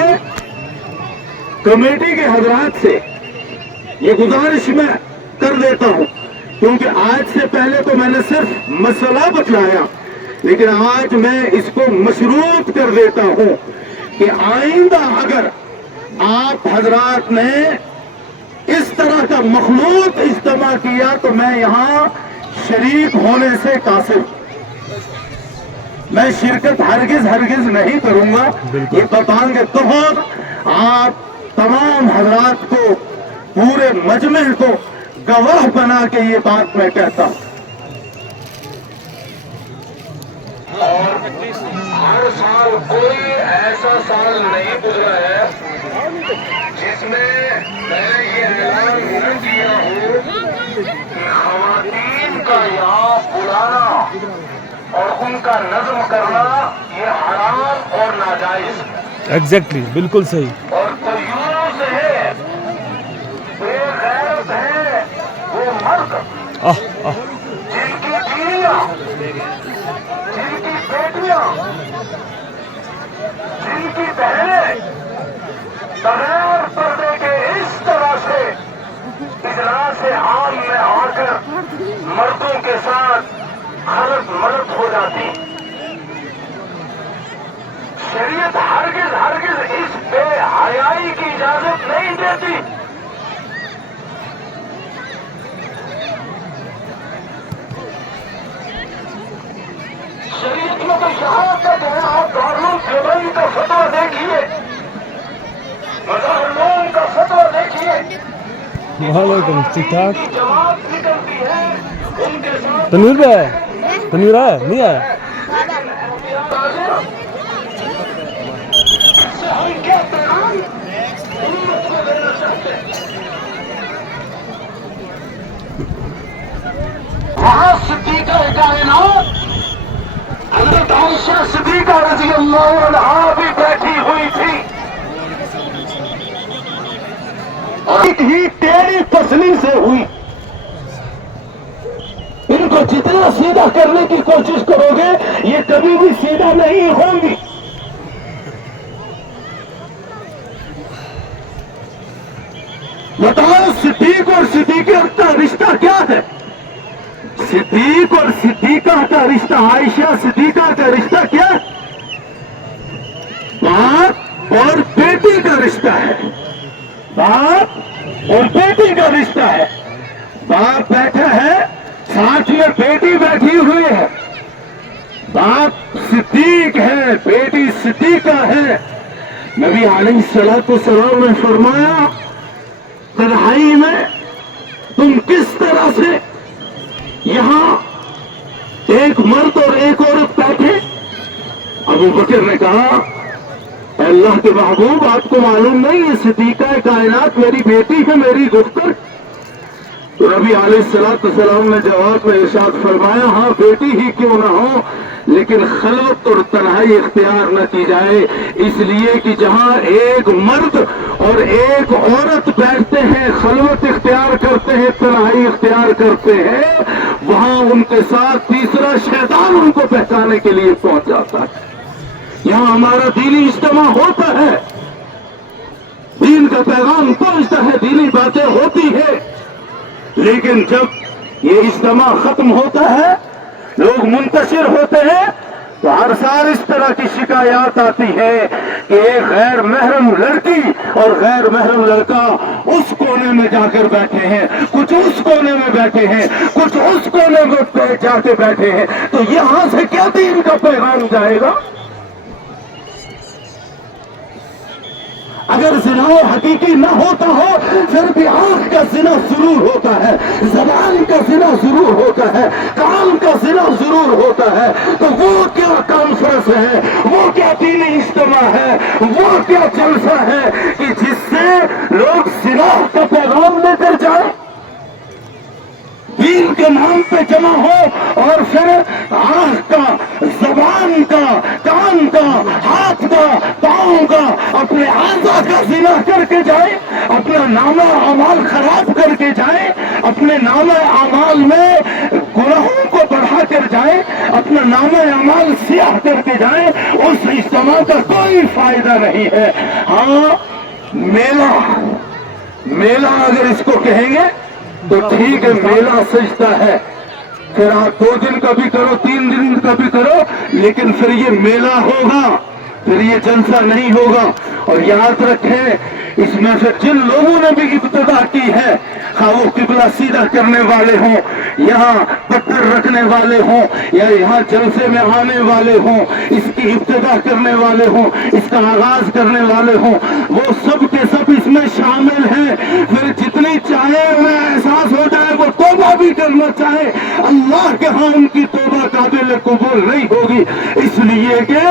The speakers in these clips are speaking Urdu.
لیے کمیٹی کے حضرات سے یہ گزارش میں کر دیتا ہوں، کیونکہ آج سے پہلے تو میں نے صرف مسئلہ بتلایا، لیکن آج میں اس کو مشروط کر دیتا ہوں کہ آئندہ اگر آپ حضرات نے اس طرح کا مخلوط اجتماع کیا تو میں یہاں شریک ہونے سے قاصر، میں شرکت ہرگز نہیں کروں گا۔ یہ بتائیں گے تو آپ تمام حضرات کو، پورے مجمع کو گواہ بنا کے یہ بات میں کہتا ہوں۔ اور ہر سال کوئی ایسا سال نہیں گزرا ہے جس میں نے یہ اعلان نہ کیا ہو کہ خواتین کا یہاں بلانا اور ان کا نظم کرنا یہ حرام اور ناجائز ہے۔ ایگزیکٹلی، بالکل صحیح۔ اور تیوس ہے، بے غیرت ہے وہ مرد جن کی بیویاں، جن کی بیٹیاں، جن کی بہنیں بغیر پردے کے اس طرح سے اجلاس عام میں آ کر مردوں کے ساتھ غلط ملت ہو جاتی۔ شریعت ہرگز اس بے حیائی کی اجازت نہیں دیتی۔ شریعت میں تو یہاں تک ہے، آپ دارالعلوم کا فتویٰ دیکھیے، مظاہرون کا فتویٰ دیکھیے، وعلیکم، ٹھیک ٹھاک۔ جماعت نکلتی ہے ان کے ساتھ تنویر پہ ہے؟ تنویر آیا نہیں آیا؟ ہم کیا پیغام امت کو دینا چاہتے ہیں؟ وہاں صدیقہ کائنات حضرت عائشہ صدیقہ رضی اللہ عنہا بھی بیٹھی ہوئی تھی، اور ہی ٹیڑھی پسلی سے ہوئی۔ ان کو جتنا سیدھا کرنے کی کوشش کرو گے یہ کبھی بھی سیدھا نہیں ہوں گی۔ بتاؤ صدیق اور صدیقیت کا رشتہ کیا ہے؟ صدیق اور صدیقہ کا رشتہ، عائشہ صدیقہ کا رشتہ کیا ہے؟ باپ اور بیٹی کا رشتہ ہے، باپ اور بیٹی کا رشتہ ہے۔ باپ بیٹھا ہے، ساتھ میں بیٹی بیٹھی ہوئی ہے، باپ صدیق ہے، بیٹی صدیقہ ہے۔ نبی علیہ الصلوۃ والسلام نے فرمایا تنہائی میں تم کس طرح سے یہاں ایک مرد اور ایک عورت بیٹھے؟ ابو بکر نے کہا اے اللہ کے محبوب، آپ کو معلوم نہیں یہ صدیقہ کائنات میری بیٹی ہے، میری گفتر؟ تو نبی علیہ الصلوۃ والسلام نے جواب میں ارشاد فرمایا ہاں بیٹی ہی کیوں نہ ہو، لیکن خلوت اور تنہائی اختیار نہ کی جائے، اس لیے کہ جہاں ایک مرد اور ایک عورت بیٹھتے ہیں، خلوت اختیار کرتے ہیں، تنہائی اختیار کرتے ہیں، وہاں ان کے ساتھ تیسرا شیطان ان کو بہکانے کے لیے پہنچ جاتا ہے۔ یہاں ہمارا دینی اجتماع ہوتا ہے، دین کا پیغام پہنچتا ہے، دینی باتیں ہوتی ہے، لیکن جب یہ اجتماع ختم ہوتا ہے، لوگ منتشر ہوتے ہیں، تو ہر سال اس طرح کی شکایات آتی ہے کہ ایک غیر محرم لڑکی اور غیر محرم لڑکا اس کونے میں جا کر بیٹھے ہیں، کچھ اس کونے میں بیٹھے ہیں، کچھ اس کونے میں جا کے بیٹھے ہیں، تو یہاں سے کیا دین کا پیغام جائے گا؟ اگر زنا حقیقی نہ ہوتا ہو پھر بھی آنکھ کا زنا ضرور ہوتا ہے، زبان کا زنا ضرور ہوتا ہے، کان کا زنا ضرور ہوتا ہے، تو وہ کیا کانفرنس ہے، وہ کیا دینی اجتماع ہے، وہ کیا جلسہ ہے کہ جس سے لوگ زنا کا پیغام لے کر جائیں، دین کے نام پہ جمع ہو اور پھر آنکھ کا، زبان کا، کان کا، ہاتھ کا، پاؤں کا، اپنے اعضاء کا زنا کر کے جائیں، اپنا نامہ اعمال خراب کر کے جائیں، اپنے نامہ اعمال میں گناہوں کو بڑھا کر جائیں, اپنا نام اعمال سیاہ کر کے جائیں, اس اجتماع کا کوئی فائدہ نہیں ہے. ہاں میلہ اگر اس کو کہیں گے تو ٹھیک ہے, میلہ سجدہ ہے, پھر آپ 2 دن کا بھی کرو, 3 دن کا بھی کرو, لیکن پھر یہ میلہ ہوگا, پھر یہ جلسہ نہیں ہوگا. اور یاد رکھیں اس میں سے جن لوگوں نے بھی ابتدا کی ہے, خواہ وہ قبلہ سیدھا کرنے والے ہوں, یہاں پتھر رکھنے والے ہوں, یا یہاں جلسے میں آنے والے ہوں, اس کی ابتدا کرنے والے ہوں, اس کا آغاز کرنے والے ہوں, وہ سب کے سب اس میں شامل ہیں. پھر جتنی چاہے انہیں احساس ہو جائے وہ توبہ بھی کرنا چاہے, اللہ کے ہاں ان کی توبہ قابل قبول نہیں ہوگی. اس لیے کہ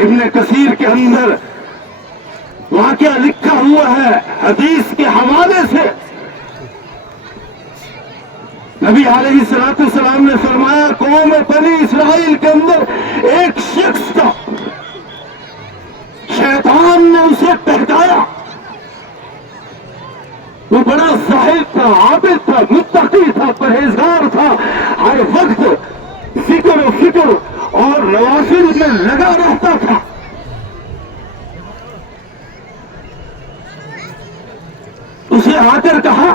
ابن کثیر کے اندر واقعہ لکھا ہوا ہے حدیث کے حوالے سے. نبی علیہ الصلوۃ والسلام نے فرمایا قوم بنی اسرائیل کے اندر ایک شخص تھا, شیطان نے اسے بہکایا. وہ بڑا زاہد تھا, عابد تھا, متقی تھا, پرہیزگار تھا, ہر وقت ذکر و فکر اور نوافل میں لگا رہتا تھا. اسے آ کر کہا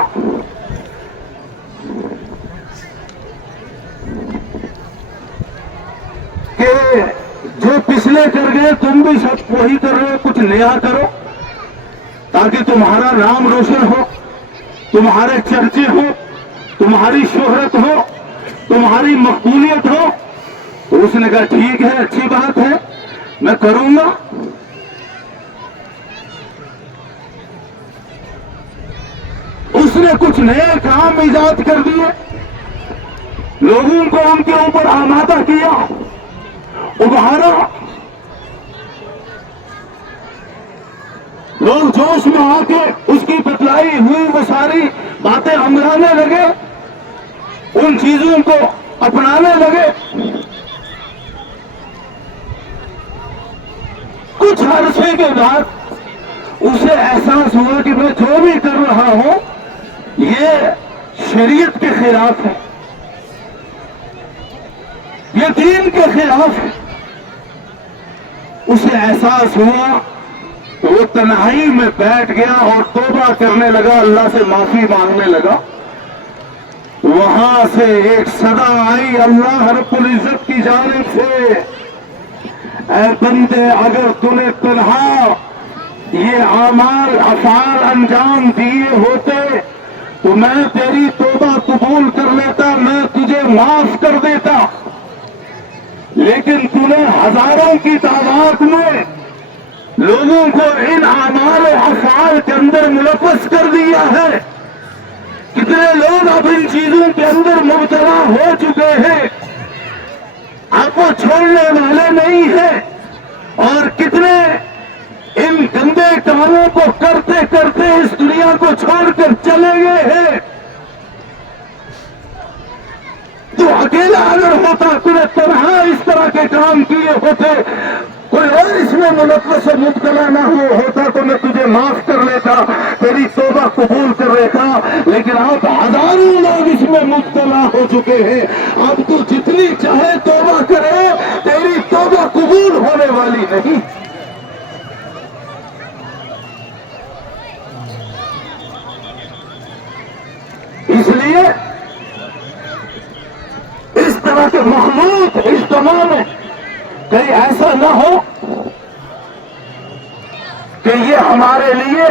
کہ جو پچھلے کر گئے تم بھی سب وہی کر رہے ہو, کچھ نیا کرو تاکہ تمہارا نام روشن ہو, تمہارے چرچے ہو, تمہاری شہرت ہو, تمہاری مقبولیت ہو. تو اس نے کہا ٹھیک ہے, اچھی بات ہے, میں کروں گا. اس نے کچھ نئے کام ایجاد کر دیے, لوگوں کو ان کے اوپر آمادہ کیا, ابھارا. لوگ جوش میں آ کے اس کی بتلائی ہوئی وہ ساری باتیں عملانے لگے, ان چیزوں کو اپنانے لگے. کچھ عرصے کے بعد اسے احساس ہوا کہ میں جو بھی کر رہا ہوں یہ شریعت کے خلاف ہے, یہ دین کے خلاف ہے. اسے احساس ہوا تو وہ تنہائی میں بیٹھ گیا اور توبہ کرنے لگا, اللہ سے معافی مانگنے لگا. وہاں سے ایک صدا آئی اللہ رب العزت کی جانب سے, اے بندے اگر تو نے تنہا یہ اعمال افعال انجام دیے ہوتے تو میں تیری توبہ قبول کر لیتا, میں تجھے معاف کر دیتا. لیکن تو نے ہزاروں کی تعداد میں لوگوں کو ان اعمال و افعال کے اندر ملوث کر دیا ہے. کتنے لوگ اب ان چیزوں کے اندر مبتلا ہو چکے ہیں, اب وہ چھوڑنے والے نہیں ہیں, اور کتنے ان گندے کاموں کو کرتے کرتے اس دنیا کو چھوڑ کر چلے گئے ہیں. تو اکیلا اگر ہوتا, تمہیں تنہا اس طرح کے کام کیے ہوتے, کوئی اور اس میں ملوث و مبتلا نہ ہوتا تو میں تجھے معاف کر لیتا, تیری توبہ قبول کر لیتا. لیکن اب ہزاروں لوگ اس میں مبتلا ہو چکے ہیں, اب تو جتنی چاہے توبہ کرے تیری توبہ قبول ہونے والی نہیں. اس لیے اس طرح کے مخلوط اجتماع میں کہیں ایسا نہ ہو کہ یہ ہمارے لیے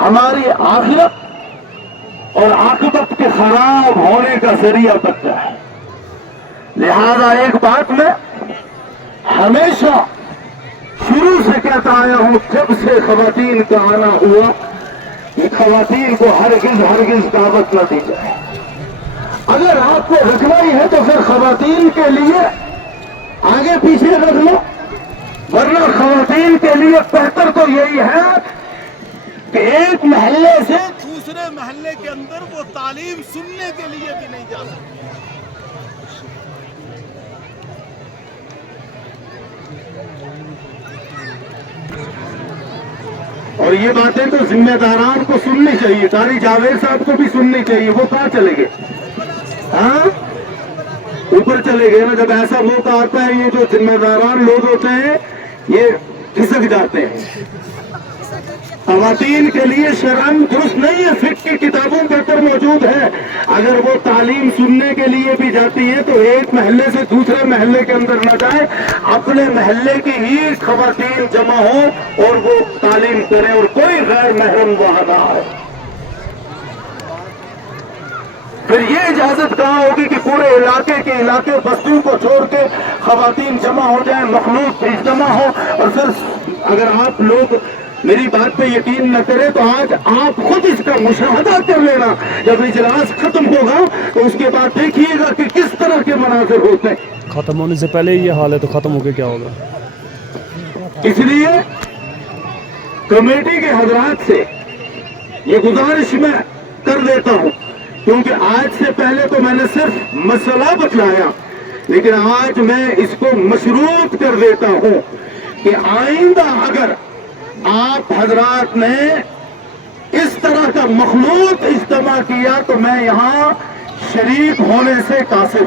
ہماری آخرت اور عاقبت کے خراب ہونے کا ذریعہ بن جائے. لہذا ایک بات میں ہمیشہ شروع سے کہتا آیا ہوں, جب سے خواتین کا آنا ہوا کہ خواتین کو ہرگز دعوت نہ دی جائے. اگر آپ کو رکھنا ہی ہے تو پھر خواتین کے لیے آگے پیچھے رکھ لو, ورنہ خواتین کے لیے بہتر تو یہی ہے کہ ایک محلے سے دوسرے محلے کے اندر وہ تعلیم سننے کے لیے بھی نہیں جا سکتے. اور یہ باتیں تو ذمہ داران کو سننی چاہیے, قاری جاوید صاحب کو بھی سننی چاہیے. وہ کہاں چلے گئے؟ ہاں اوپر چلے گئے نا, جب ایسا موقع آتا ہے یہ جو ذمہ لوگ ہوتے ہیں یہ کھسک جاتے ہیں. خواتین کے لیے شرم درست نہیں ہے, فقہ کی کتابوں کے اندر موجود ہے. اگر وہ تعلیم سننے کے لیے بھی جاتی ہیں تو ایک محلے سے دوسرے محلے کے اندر نہ جائیں, اپنے محلے کی ہی خواتین جمع ہوں اور وہ تعلیم کریں اور کوئی غیر محرم وہاں نہ آئے. پھر یہ اجازت کہاں ہوگی کہ پورے علاقے بستیوں کو چھوڑ کے خواتین جمع ہو جائیں, مخلوق بھی جمع ہو. اور پھر اگر آپ لوگ میری بات پہ یقین نہ کریں تو آج آپ خود اس کا مشاہدہ کر لینا. جب اجلاس ختم ہوگا تو اس کے بعد دیکھیے گا کہ کس طرح کے مناظر ہوتے ہیں. ختم ہونے سے پہلے یہ حال ہے تو ختم ہو کے کیا ہوگا؟ اس لیے کمیٹی کے حضرات سے یہ گزارش میں کر دیتا ہوں, کیونکہ آج سے پہلے تو میں نے صرف مسئلہ بتلایا, لیکن آج میں اس کو مشروط کر دیتا ہوں کہ آئندہ اگر آپ حضرات نے اس طرح کا مخلوط اجتماع کیا تو میں یہاں شریک ہونے سے قاصر,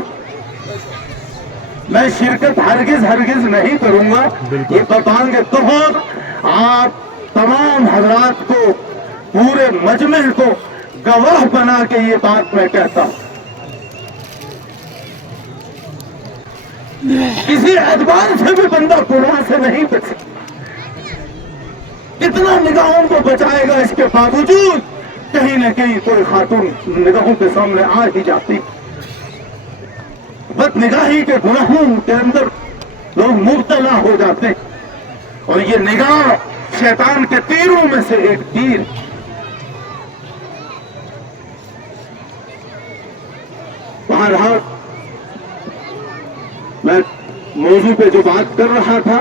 میں شرکت ہرگز نہیں کروں گا. یہ بتائیں گے تو آپ تمام حضرات کو, پورے مجمع کو گواہ بنا کے یہ بات میں کہتا ہوں. کسی اعتبار سے بھی بندہ گناہ سے نہیں بچ سکتا. کتنا نگاہوں کو بچائے گا, اس کے باوجود کہیں نہ کہیں کوئی خاتون نگاہوں کے سامنے آ ہی جاتی. بد نگاہی کے گناہوں کے اندر لوگ مبتلا ہو جاتے, اور یہ نگاہ شیطان کے تیروں میں سے ایک تیر. بہرحال میں موضوع پہ جو بات کر رہا تھا